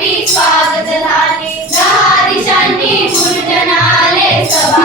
स्वागत झाले. दहा दिशांनी गुरुजन आले सभा.